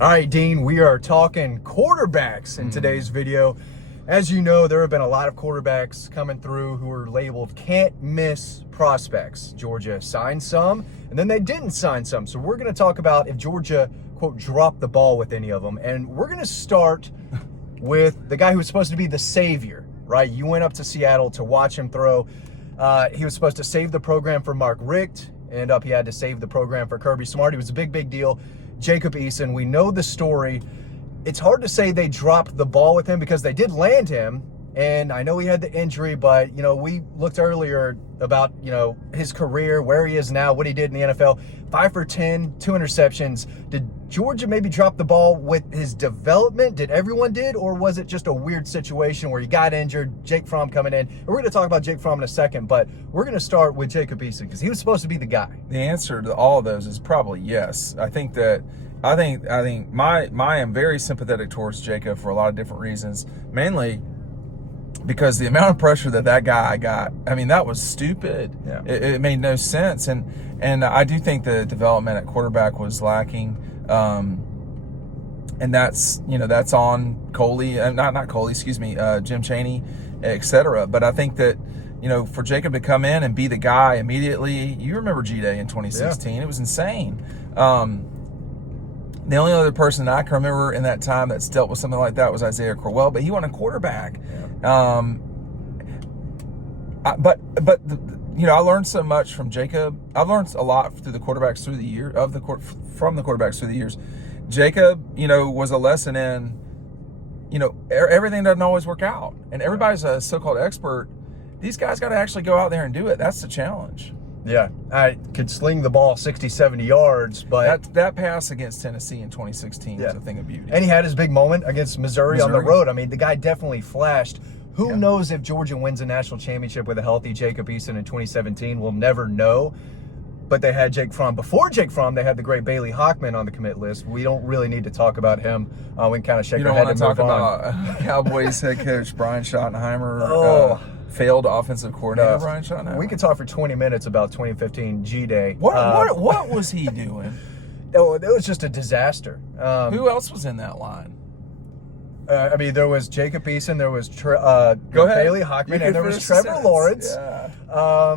All right, Dean, we are talking quarterbacks in today's video. As you know, there have been a lot of quarterbacks coming through who are labeled can't miss prospects. Georgia signed some, and then they didn't sign some. So we're going to talk about if Georgia, quote, dropped the ball with any of them. And we're going to start with the guy who was supposed to be the savior, right? You went up to Seattle to watch him throw. He was supposed to save the program for Mark Richt. Ended up he had to save the program for Kirby Smart. He was a big deal. Jacob Eason, we know the story. It's hard to say they dropped the ball with him because they did land him, and I know he had the injury, but, you know, we looked earlier about, you know, his career, where he is now, what he did in the NFL. 5 for 10, 2 interceptions. Did Georgia maybe drop the ball with his development? Did everyone did, or was it just a weird situation where he got injured, Jake Fromm coming in? And we're going to talk about Jake Fromm in a second, but we're going to start with Jacob Eason because he was supposed to be the guy. The answer to all of those is probably yes. I think I am very sympathetic towards Jacob for a lot of different reasons, mainly because the amount of pressure that guy got, I mean, that was stupid. Yeah. It made no sense. And I do think the development at quarterback was lacking. And that's on Coley, not Coley, excuse me, Jim Chaney, et cetera. But I think that, you know, for Jacob to come in and be the guy immediately, you remember G-Day in 2016, yeah. It was insane. The only other person I can remember in that time that's dealt with something like that was Isaiah Crowell, but he wasn't a quarterback. Yeah. You know, I learned so much from Jacob. I've learned a lot through the quarterbacks through the year from the quarterbacks through the years. Jacob, you know, was a lesson in, you know, everything doesn't always work out, and everybody's a so-called expert. These guys got to actually go out there and do it. That's the challenge. Yeah, I could sling the ball 60, 70 yards, but that pass against Tennessee in 2016 was a thing of beauty. And he had his big moment against Missouri on the road. I mean, the guy definitely flashed. Who knows if Georgia wins a national championship with a healthy Jacob Eason in 2017? We'll never know. But they had Jake Fromm. Before Jake Fromm, they had the great Bailey Hockman on the commit list. We don't really need to talk about him. We can kind of shake our head and move on. You don't want to talk about Cowboys head coach Brian Schottenheimer, failed offensive coordinator Brian Schottenheimer. We could talk for 20 minutes about 2015 G-Day. What was he doing? It was just a disaster. Who else was in that line? I mean, there was Jacob Eason, there was Bailey Hockman, and there was Trevor Lawrence. Yeah.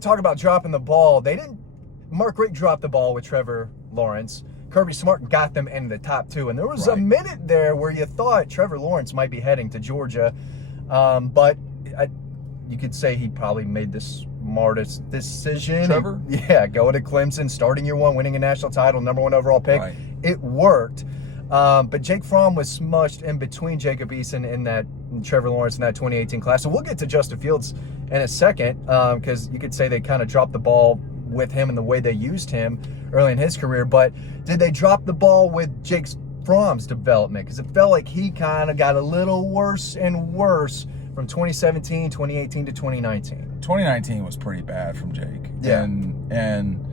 Talk about dropping the ball. Mark Richt dropped the ball with Trevor Lawrence. Kirby Smart got them in the top 2. And there was a minute there where you thought Trevor Lawrence might be heading to Georgia. But you could say he probably made the smartest decision. Trevor? Yeah, going to Clemson, starting year 1, winning a national title, #1 overall pick. Right. It worked. But Jake Fromm was smushed in between Jacob Eason and Trevor Lawrence in that 2018 class. So we'll get to Justin Fields in a second because you could say they kind of dropped the ball with him and the way they used him early in his career. But did they drop the ball with Jake Fromm's development? Because it felt like he kind of got a little worse and worse from 2017, 2018 to 2019. 2019 was pretty bad from Jake. Yeah. And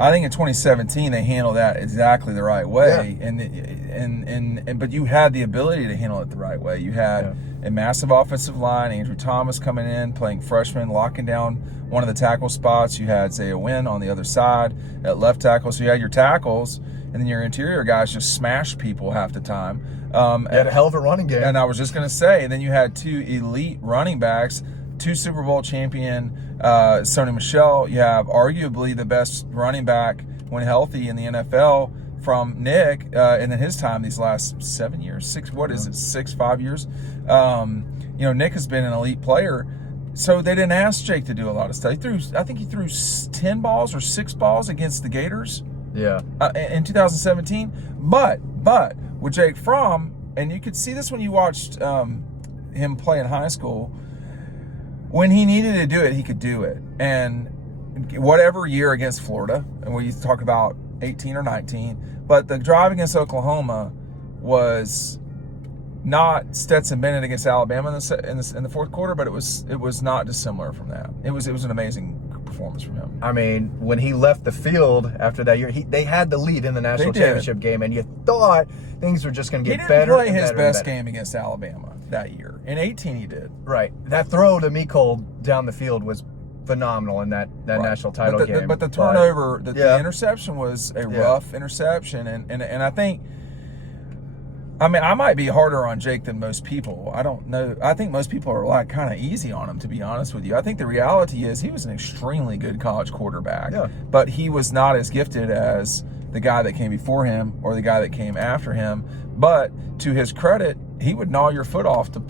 I think in 2017 they handled that exactly the right way. Yeah. But you had the ability to handle it the right way. You had a massive offensive line, Andrew Thomas coming in, playing freshman, locking down one of the tackle spots. You had Zaya Wynn on the other side at left tackle. So you had your tackles, and then your interior guys just smashed people half the time. You had a hell of a running game. And I was just going to say, then you had 2 elite running backs, 2 Super Bowl champion Sony Michel. You have arguably the best running back when healthy in the NFL from Nick, and then his time these last 7 years, 5 years. You know, Nick has been an elite player. So they didn't ask Jake to do a lot of stuff. I think he threw 10 balls or 6 balls against the Gators. Yeah. In 2017. But with Jake Fromm, and you could see this when you watched him play in high school, when he needed to do it, he could do it. And whatever year against Florida, and we talk about 18 or 19, but the drive against Oklahoma was not Stetson Bennett against Alabama in the fourth quarter, but it was not dissimilar from that. It was an amazing performance from him. I mean, when he left the field after that year, they had the lead in the national championship game, and you thought things were just going to get better. He didn't play his best game against Alabama that year. In 18, he did. Right. That throw to Mecole down the field was phenomenal in that Right. national title game. But the turnover, the yeah. interception was a rough interception, and I think, I mean, I might be harder on Jake than most people. I don't know. I think most people are like kind of easy on him, to be honest with you. I think the reality is he was an extremely good college quarterback, but he was not as gifted as the guy that came before him or the guy that came after him. But to his credit, he would gnaw your foot off to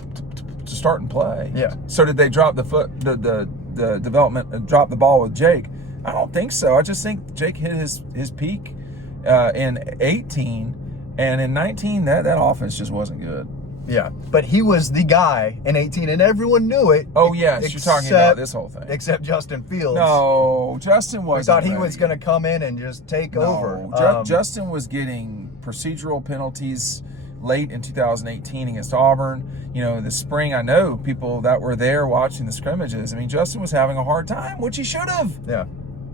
start and play. Yeah. So did they drop the development, drop the ball with Jake? I don't think so. I just think Jake hit his peak in 18. And in 19, that offense just wasn't good. Yeah, but he was the guy in 18, and everyone knew it. Oh, yes, you're talking about this whole thing. Except Justin Fields. No, Justin wasn't. We thought he was going to come in and just take over. Justin was getting procedural penalties late in 2018 against Auburn. You know, the spring, I know people that were there watching the scrimmages. I mean, Justin was having a hard time, which he should have. Yeah.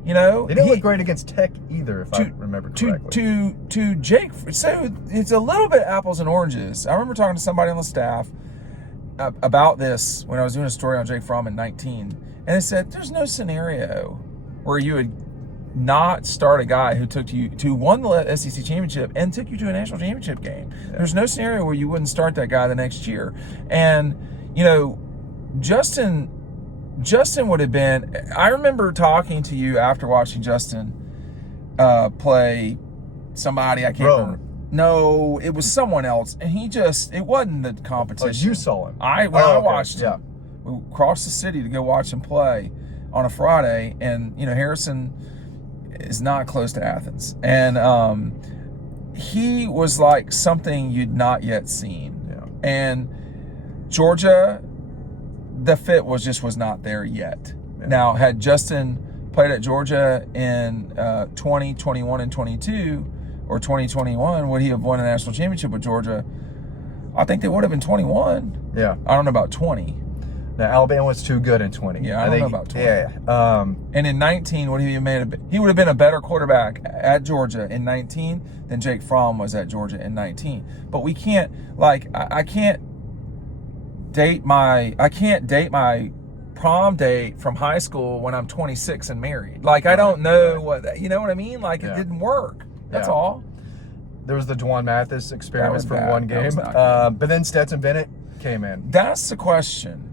You know, he didn't look great against Tech either, if I remember correctly. To Jake, so it's a little bit apples and oranges. I remember talking to somebody on the staff about this when I was doing a story on Jake Fromm in 19, and they said there's no scenario where you would not start a guy who took you to won the SEC championship and took you to a national championship game. Yeah. There's no scenario where you wouldn't start that guy the next year. And you know, Justin would have been. I remember talking to you after watching Justin play somebody. I can't remember. No, it was someone else, and it wasn't the competition. Oh, you saw him. I watched him. We crossed the city to go watch him play on a Friday, and you know, Harrison is not close to Athens, and he was like something you'd not yet seen. Yeah. And Georgia, the fit was not there yet. Yeah. Now, had Justin played at Georgia in 20, 21, and 22, or 2021, would he have won a national championship with Georgia? I think they would have been 21. Yeah. I don't know about 20. Now, Alabama was too good in 20. Yeah, I don't know about 20. Yeah. And in 19, he would have been a better quarterback at Georgia in 19 than Jake Fromm was at Georgia in 19. But we can't, like, I can't date my prom date from high school when I'm 26 and married. Like, I don't know what, you know what I mean? Like, it didn't work. That's all. There was the Dwan Mathis experiment for one game. But then Stetson Bennett came in. That's the question.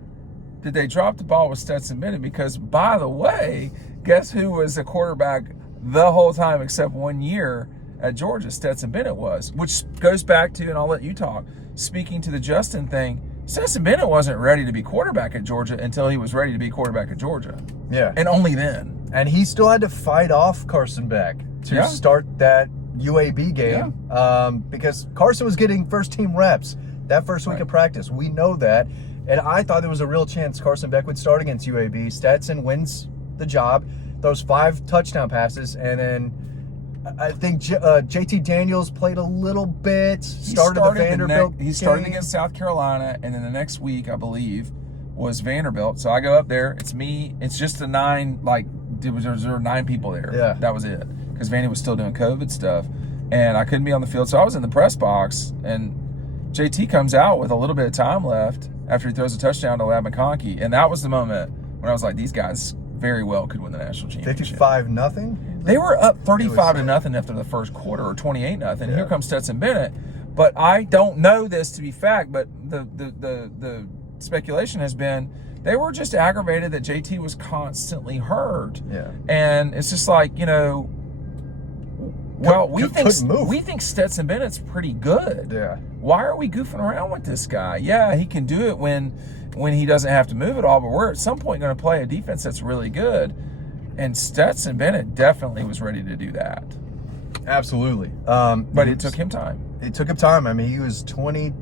Did they drop the ball with Stetson Bennett? Because, by the way, guess who was a quarterback the whole time except 1 year at Georgia? Stetson Bennett was, which goes back to, and I'll let you talk, speaking to the Justin thing, Stetson Bennett wasn't ready to be quarterback at Georgia until he was ready to be quarterback at Georgia. Yeah. And only then. And he still had to fight off Carson Beck to start that UAB game because Carson was getting first-team reps that first week of practice. We know that. And I thought there was a real chance Carson Beck would start against UAB. Stetson wins the job, throws 5 touchdown passes, and then I think JT Daniels played a little bit, started the Vanderbilt He started against South Carolina, and then the next week, I believe, was Vanderbilt. So I go up there. It's me. It's just the 9, like, there were 9 people there. Yeah. That was it. Because Vandy was still doing COVID stuff. And I couldn't be on the field. So I was in the press box, and JT comes out with a little bit of time left after he throws a touchdown to Lab McConkey. And that was the moment when I was like, these guys very well could win the national championship. 55-0. They were up 35-0 after the first quarter, or 28-0. Here comes Stetson Bennett. But I don't know this to be fact, but the speculation has been they were just aggravated that JT was constantly hurt. Yeah. And it's just like, you know, well, we move. We think Stetson Bennett's pretty good. Yeah. Why are we goofing around with this guy? Yeah, he can do it when he doesn't have to move at all, but we're at some point going to play a defense that's really good. And Stetson Bennett definitely was ready to do that. Absolutely. But it took him time. It took him time. I mean, he was 20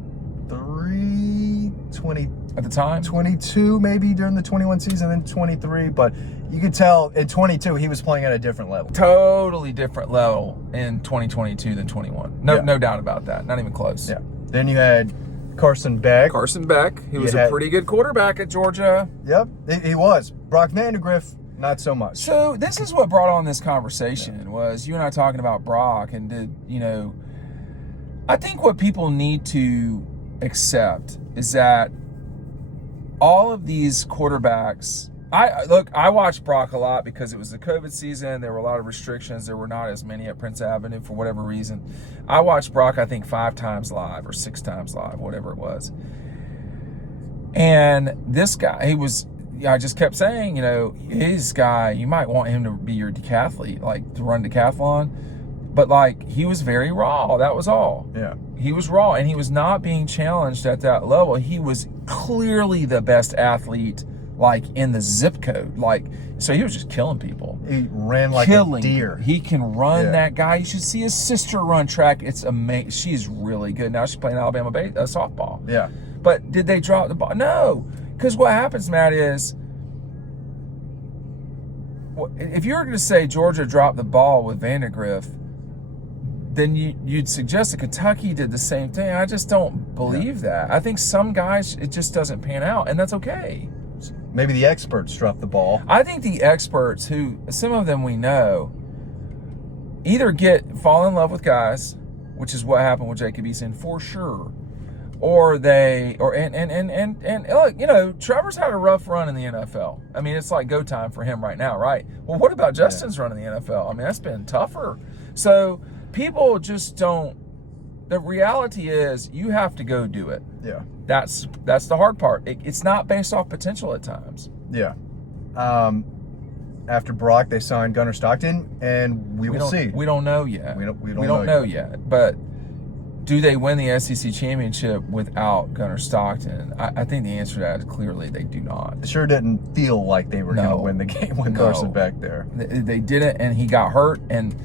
at the time, 22 maybe during the 21 season, then 23. But you could tell at 22 he was playing at a different level. Totally different level in 2022 than 21. No doubt about that. Not even close. Yeah. Then you had Carson Beck. He was a pretty good quarterback at Georgia. Yep, he was. Brock Vandagriff, not so much. So this is what brought on this conversation was you and I talking about Brock I think what people need to accept is that all of these quarterbacks I watched Brock a lot because it was the COVID season. There were a lot of restrictions. There were not as many at Prince Avenue for whatever reason. I watched Brock, I think, 5 times live or 6 times live, whatever it was. And this guy, I just kept saying, his guy, you might want him to be your decathlete, like to run decathlon. But like, he was very raw. That was all. Yeah. He was raw, and he was not being challenged at that level. He was clearly the best athlete, like in the zip code. Like, so he was just killing people. He ran like a deer. He can run, that guy. You should see his sister run track. It's amazing. She's really good. Now she's playing Alabama softball. Yeah. But did they drop the ball? No. Because what happens, Matt, is if you were going to say Georgia dropped the ball with Vandegrift, then you'd suggest that Kentucky did the same thing. I just don't believe that. I think some guys, it just doesn't pan out, and that's okay. Maybe the experts dropped the ball. I think the experts, who some of them we know, either fall in love with guys, which is what happened with Jacob Eason for sure, or look, Trevor's had a rough run in the NFL. I mean, it's like go time for him right now, right? Well, what about Justin's run in the NFL? I mean, that's been tougher. So people just don't. The reality is, you have to go do it. Yeah. That's the hard part. It's not based off potential at times. Yeah. After Brock, they signed Gunnar Stockton, and we will see. We don't know yet. We don't know yet. But do they win the SEC championship without Gunnar Stockton? I think the answer to that is clearly they do not. It sure didn't feel like they were going to win the game with Carson back there. They didn't, and he got hurt. And,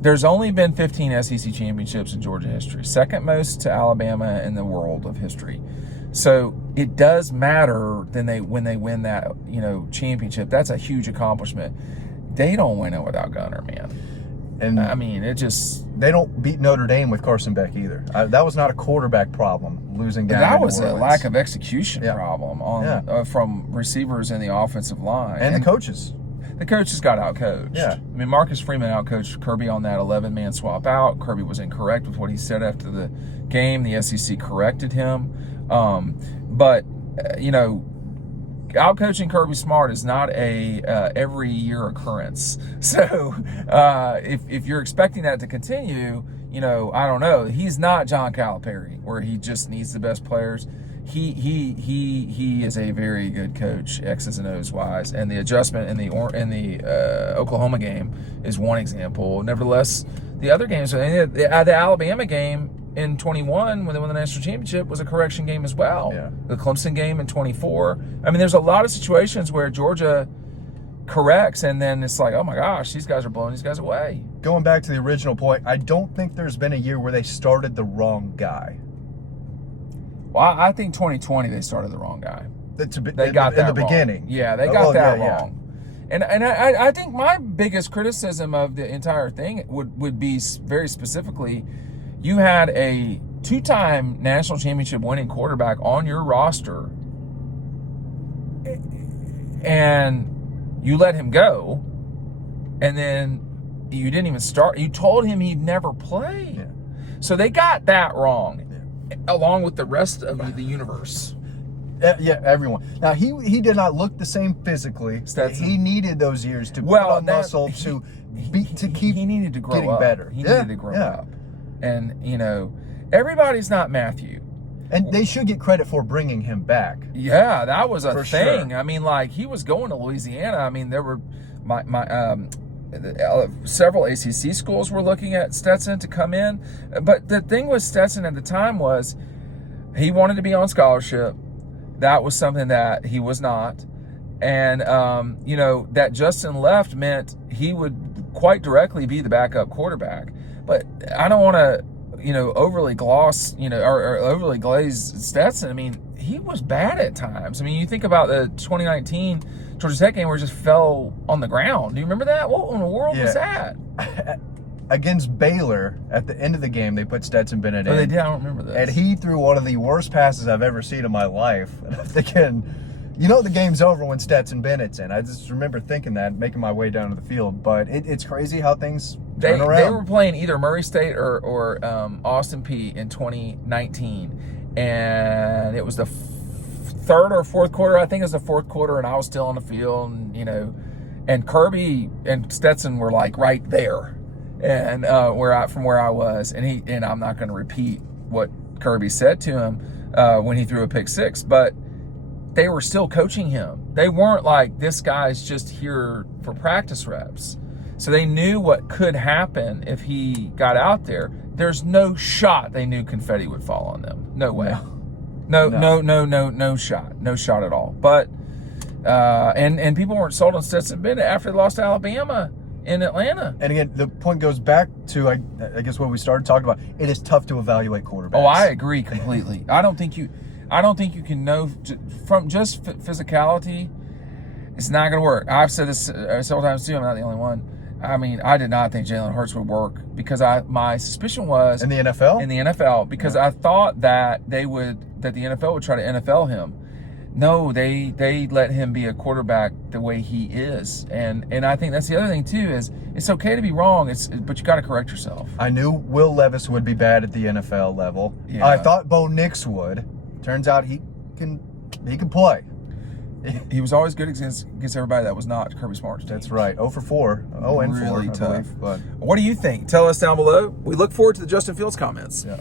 there's only been 15 SEC championships in Georgia history, second most to Alabama in the world of history. So it does matter when they win that, championship. That's a huge accomplishment. They don't win it without Gunnar, man. And I mean, they don't beat Notre Dame with Carson Beck either. That was not a quarterback problem, losing down. That was a lack of execution problem from receivers in the offensive line. And the coaches. The coaches got outcoached. Yeah. I mean, Marcus Freeman outcoached Kirby on that 11-man swap out. Kirby was incorrect with what he said after the game. The SEC corrected him. But outcoaching Kirby Smart is not a every year occurrence. So if you're expecting that to continue, I don't know. He's not John Calipari, where he just needs the best players. He is a very good coach, X's and O's wise, and the adjustment in the Oklahoma game is one example. Nevertheless, the other games, the Alabama game in 21 when they won the national championship was a correction game as well. Yeah. The Clemson game in 24. I mean, there's a lot of situations where Georgia corrects, and then it's like, oh my gosh, these guys are blowing these guys away. Going back to the original point, I don't think there's been a year where they started the wrong guy. Well, I think 2020 they started the wrong guy. They got that in the beginning. Yeah, they got that wrong. And I think my biggest criticism of the entire thing would be very specifically, you had a 2-time national championship winning quarterback on your roster, and you let him go, and then you didn't even start. You told him he'd never play. Yeah. So they got that wrong. Along with the rest of the universe. Yeah, everyone. Now, he did not look the same physically. Stetson. He needed those years to put on muscle to keep he needed to grow getting up. better. He needed to grow up. And, everybody's not Matthew. And they should get credit for bringing him back. Yeah, that was a thing. Sure. I mean, like, he was going to Louisiana. I mean, there were several ACC schools were looking at Stetson to come in. But the thing with Stetson at the time was he wanted to be on scholarship. That was something that he was not. And, that Justin left meant he would quite directly be the backup quarterback. But I don't want to, overly gloss, or overly glaze Stetson. I mean, he was bad at times. I mean, you think about the 2019 Georgia Tech game where he just fell on the ground. Do you remember that? What in the world was that? Against Baylor, at the end of the game, they put Stetson Bennett in. Oh, they did? I don't remember that. And he threw one of the worst passes I've ever seen in my life. And I'm thinking, the game's over when Stetson Bennett's in. I just remember thinking that, making my way down to the field. But it's crazy how things turn around. They were playing either Murray State or Austin Peay in 2019. And it was the third or fourth quarter. I think it was the fourth quarter, and I was still on the field, and and Kirby and Stetson were like right there, and from where I was, and I'm not going to repeat what Kirby said to him when he threw a pick six, but they were still coaching him. They weren't like, this guy's just here for practice reps. So they knew what could happen if he got out there. There's no shot they knew confetti would fall on them. No way. No shot. No shot at all. But and people weren't sold on Stetson Bennett after they lost to Alabama in Atlanta. And again, the point goes back to, I guess, what we started talking about. It is tough to evaluate quarterbacks. Oh, I agree completely. I don't think you can know from just physicality. It's not going to work. I've said this several times too. I'm not the only one. I mean, I did not think Jalen Hurts would work because my suspicion was in the NFL. Because I thought that the NFL would try to NFL him. No, they let him be a quarterback the way he is, and I think that's the other thing too, is it's okay to be wrong. But you got to correct yourself. I knew Will Levis would be bad at the NFL level. Yeah. I thought Bo Nix would. Turns out he can play. He was always good against everybody that was not Kirby Smart. That's right. 0 for 4. 0 and 4, really I tough. believe. But what do you think? Tell us down below. We look forward to the Justin Fields comments. Yeah.